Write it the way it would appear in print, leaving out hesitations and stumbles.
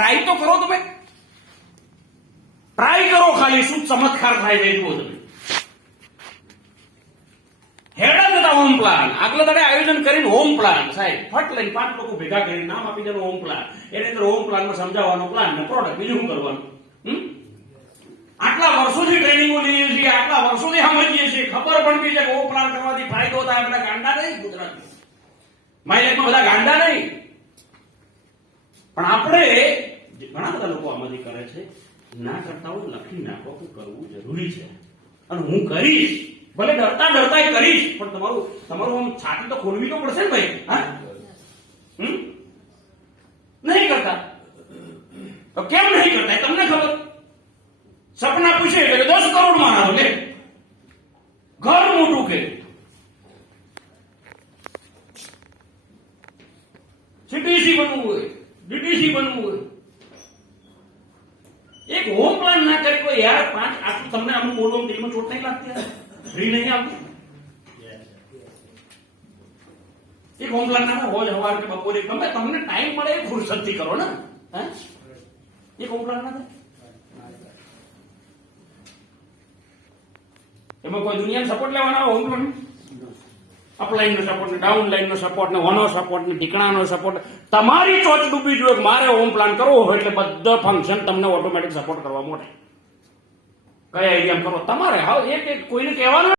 Try તો કરો તમે, ટ્રાય કરો ખાલી, શું ચમત્કાર થાય છે જુઓ તમે. હેડા જતા હોમ પ્લાન, આગલા દાડે આયોજન કરીને હોમ પ્લાન સાહેબ ફટ લઈને 5 લોકો ભેગા કરીને નામ આપી દેવાનું હોમ પ્લાન. એટલે અંદર હોમ પ્લાનમાં સમજાવવાનો પ્લાન ને પ્રોડક્ટ, બીજું શું કરવાનું? આટલા વર્ષોથી ટ્રેનિંગો લઈએ છીએ, આટલા વર્ષોથી સમજીએ છીએ, ખબર પણ બી છે કે હોમ પ્લાન કરવાથી ફાયદો થાય. બધા ગાંડા નહીં ગુજરાતમાં, માઇલેજમાં બધા ગાંડા નહીં. પણ આપણે ઘણા બધા લોકો આમાંથી કરે છે, ના કરતા હોય લખી નાખો કે કરવું જરૂરી છે અને હું કરીશ, ભલે ડરતા ડરતા કરીશ, પણ તમારું આમ છાતી તો ખોલવી તો પડશે ને ભાઈ. હા, નહીં કરતા તો કેમ નહીં કરતા એ તમને ખબર. સપના પૂછે એટલે 10 કરોડ માં આવો લે, ઘર મોટું કે સીટીસી બનવું હોય, ડીટીસી બનવું હોય, એક હોમ પ્લાન ના કરી કોઈ યાર. 5 આટલું તમને આમ બોલવા દિલમાં ચોટ નહીં લાગતી? ફ્રી નહીં આવતું એક હોમ પ્લાન ના રોજ સવારે કે બપોરે ગમે તમને ટાઈમ મળે એ ફુરસતથી કરો ને. હે એક હોમ પ્લાન ના થાય એમાં કોઈ દુનિયાનો સપોર્ટ લેવાના હોમ પ્લાન, અપલાઈન નો સપોર્ટ ને ડાઉનલાઈન નો સપોર્ટ ને વનો સપોર્ટ ને ઠીકણાનો સપોર્ટ. તમારી ચોચ ડૂબી જોઈએ કે મારે હોમ પ્લાન કરવો હોય એટલે બધા ફંક્શન તમને ઓટોમેટિક સપોર્ટ કરવા મળે. કયા એરિયા કરો તમારે. હા, એક કોઈને કહેવાનું